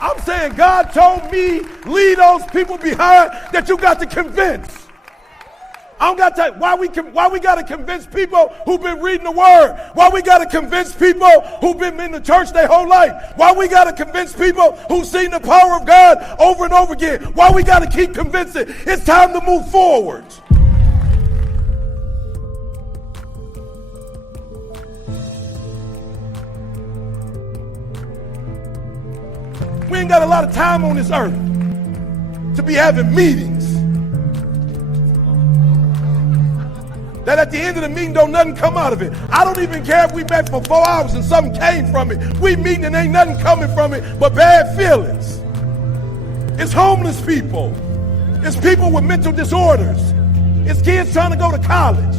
I'm saying God told me, leave those people behind that you got to convince. I don't got time. Why we got to convince people who've been reading the word? Why we got to convince people who've been in the church their whole life? Why we got to convince people who've seen the power of God over and over again? Why we got to keep convincing? It's time to move forward. We ain't got a lot of time on this earth to be having meetings that at the end of the meeting don't nothing come out of it. I don't even care if we met for 4 hours and something came from it. We meeting and ain't nothing coming from it but bad feelings. It's homeless people. It's people with mental disorders. It's kids trying to go to college.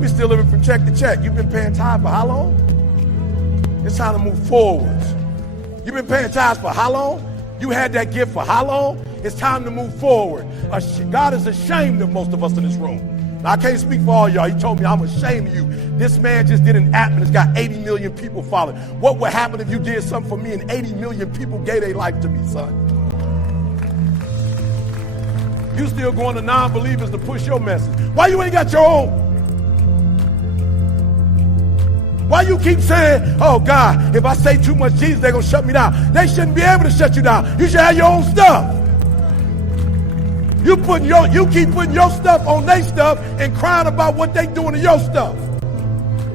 We still living from check to check. You've been paying tithe for how long? It's time to move forward. You've been paying tithes for how long? You had that gift for how long? It's time to move forward. God is ashamed of most of us in this room. Now, I can't speak for all y'all. He told me I'm ashamed of you. This man just did an app and it's got 80 million people following. What would happen if you did something for me and 80 million people gave their life to me, son? You still going to non-believers to push your message. Why you ain't got your own? Why you keep saying, oh God, if I say too much Jesus, they're going to shut me down. They shouldn't be able to shut you down. You should have your own stuff. You keep putting your stuff on their stuff and crying about what they doing to your stuff.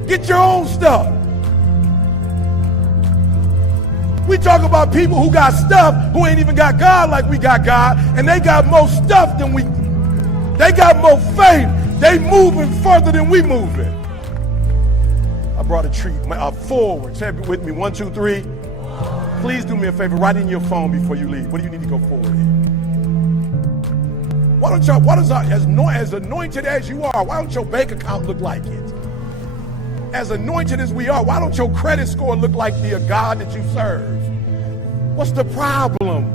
Get your own stuff. We talk about people who got stuff who ain't even got God like we got God, and they got more stuff than we. They got more faith. They moving further than we moving. I brought a treat forward. Say it with me. 1, 2, 3. Please do me a favor. Write in your phone before you leave. What do you need to go forward in? Why don't y'all, as anointed as you are, why don't your bank account look like it? As anointed as we are, why don't your credit score look like the God that you serve? What's the problem?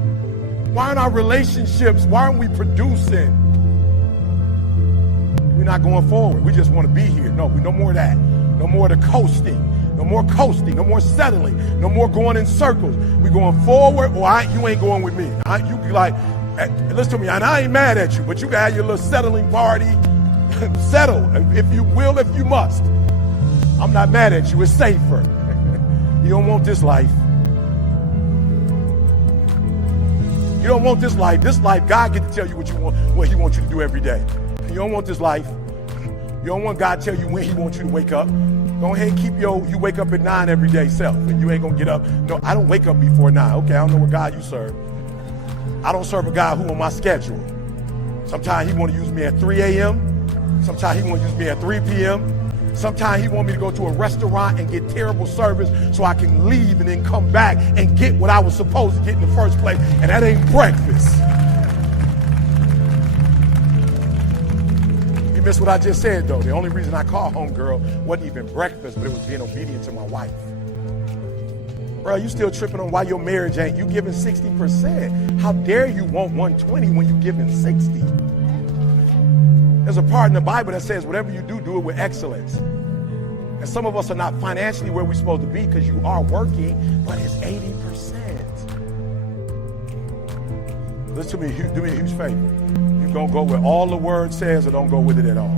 Why aren't our relationships, why aren't we producing? We're not going forward. We just want to be here. No more of that. No more of the coasting. No more coasting. No more settling. No more going in circles. We're going forward, or you ain't going with me. You be like, listen to me, and I ain't mad at you, but you can have your little settling party. Settle, if you will, if you must. I'm not mad at you. It's safer. You don't want this life. You don't want this life. This life, God get to tell you what you want, what he wants you to do every day. You don't want this life. You don't want God to tell you when he wants you to wake up. Go ahead and keep you wake up at 9 every day self, and you ain't gonna get up. No, I don't wake up before 9. Okay, I don't know what God you serve. I don't serve a God who on my schedule. Sometimes he want to use me at 3 a.m. Sometimes he want to use me at 3 p.m. Sometimes he want me to go to a restaurant and get terrible service so I can leave and then come back and get what I was supposed to get in the first place. And that ain't breakfast. You missed what I just said, though. The only reason I called homegirl wasn't even breakfast, but it was being obedient to my wife. Bro, you still tripping on why your marriage ain't. You giving 60%. How dare you want 120 when you giving 60? There's a part in the Bible that says whatever you do, do it with excellence. And some of us are not financially where we're supposed to be because you are working, but it's 80%. Listen to me, do me a huge favor. You're going to go where all the word says or don't go with it at all.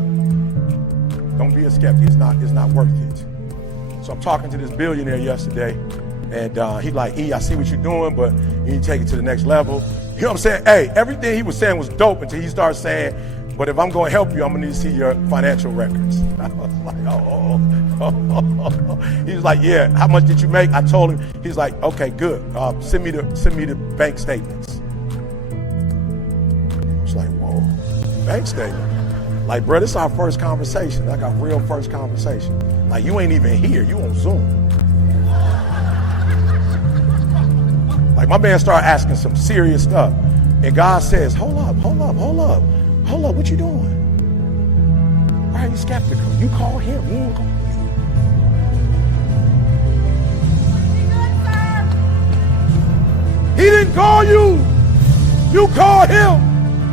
Don't be a skeptic. It's not worth it. So I'm talking to this billionaire yesterday, and he's like, I see what you're doing, but you need to take it to the next level. You know what I'm saying? Hey, everything he was saying was dope until he started saying, but if I'm going to help you, I'm going to need to see your financial records. I was like, He was like, yeah, how much did you make? I told him. He's like, okay, good. Send me the bank statements. I was like, whoa, bank statement? Like, bro, this is our first conversation. Like our real first conversation. Like, you ain't even here. You on Zoom. Like, my man started asking some serious stuff. And God says, hold up. What you doing? Why are you skeptical? You call him. He ain't call you. He didn't call you. You called him.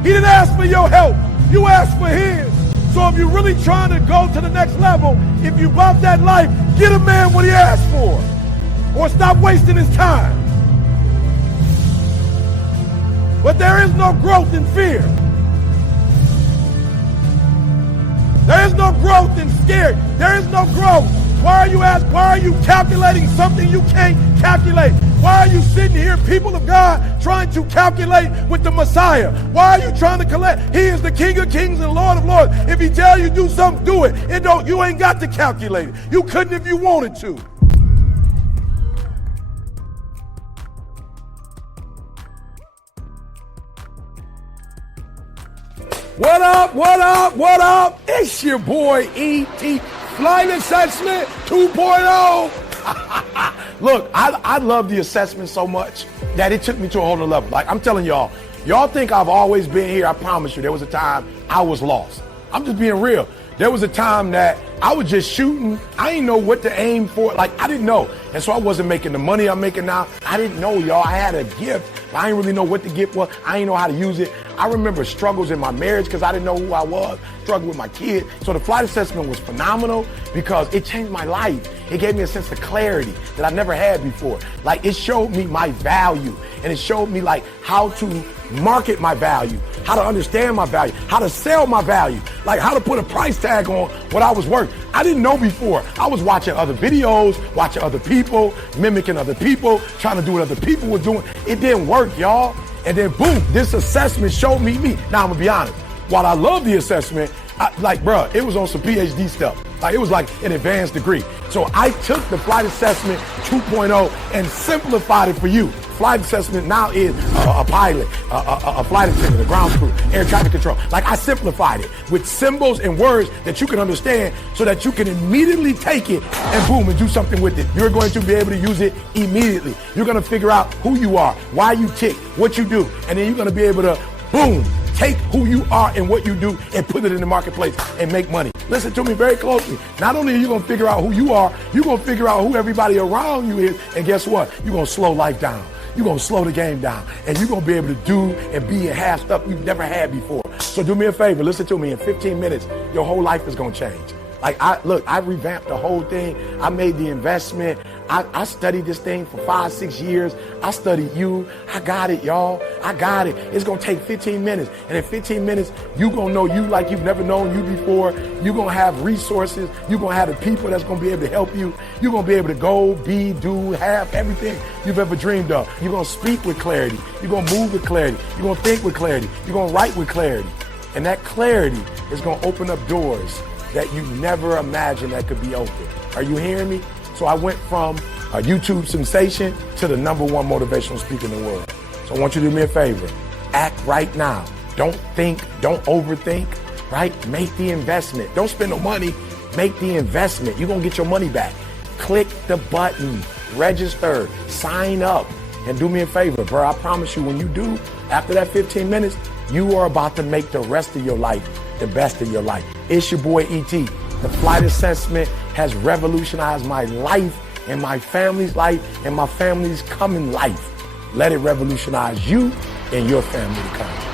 He didn't ask for your help. You asked for his. So if you're really trying to go to the next level, if you love that life, get a man what he asked for. or stop wasting his time. But there is no growth in fear. There is no growth in scared. There is no growth. Why are you calculating something you can't calculate? Why are you sitting here, people of God, trying to calculate with the Messiah? Why are you trying to collect? He is the King of Kings and Lord of Lords. If he tell you do something, do it. You ain't got to calculate it. You couldn't if you wanted to. What up, what up, what up? It's your boy E.T. Flight Assessment 2.0. Look, I love the assessment so much that it took me to a whole nother level. Like I'm telling y'all think I've always been here. I promise you, there was a time I was lost. I'm just being real. There was a time that I was just shooting. I didn't know what to aim for. Like I didn't know. And so I wasn't making the money I'm making now. I didn't know, y'all. I had a gift. I didn't really know what the gift was. I didn't know how to use it. I remember struggles in my marriage because I didn't know who I was, struggled with my kid. So the flight assessment was phenomenal because it changed my life. It gave me a sense of clarity that I never had before. Like it showed me my value and it showed me like how to market my value, how to understand my value, how to sell my value, like how to put a price tag on what I was worth. I didn't know before. I was watching other videos, watching other people, mimicking other people, trying to do what other people were doing. It didn't work, y'all. And then boom, this assessment showed me. Now I'm gonna be honest, while I love the assessment, it was on some PhD stuff. Like it was like an advanced degree. So I took the flight assessment 2.0 and simplified it for you. Flight assessment now is a pilot, a flight attendant, a ground crew, air traffic control. Like I simplified it with symbols and words that you can understand so that you can immediately take it and boom, and do something with it. You're going to be able to use it immediately. You're going to figure out who you are, why you tick, what you do, and then you're going to be able to boom, take who you are and what you do and put it in the marketplace and make money. Listen to me very closely. Not only are you going to figure out who you are, you're going to figure out who everybody around you is. And guess what? You're going to slow life down. You're going to slow the game down. And you're going to be able to do and be and have stuff you've never had before. So do me a favor. Listen to me. In 15 minutes, your whole life is going to change. Like I revamped the whole thing. I made the investment. I studied this thing for 5-6 years. I studied you. I got it, y'all. I got it. It's going to take 15 minutes. And in 15 minutes, you're going to know you like you've never known you before. You're going to have resources. You're going to have the people that's going to be able to help you. You're going to be able to go, be, do, have everything you've ever dreamed of. You're going to speak with clarity. You're going to move with clarity. You're going to think with clarity. You're going to write with clarity. And that clarity is going to open up doors that you never imagined that could be open. Are you hearing me? So I went from a YouTube sensation to the #1 motivational speaker in the world. So I want you to do me a favor. Act right now. Don't think, don't overthink, right? Make the investment. Don't spend no money. Make the investment. You're going to get your money back. Click the button, register, sign up, and do me a favor, bro. I promise you when you do, after that 15 minutes, you are about to make the rest of your life the best of your life. It's your boy E.T. The flight assessment has revolutionized my life and my family's life and my family's coming life. Let it revolutionize you and your family to come.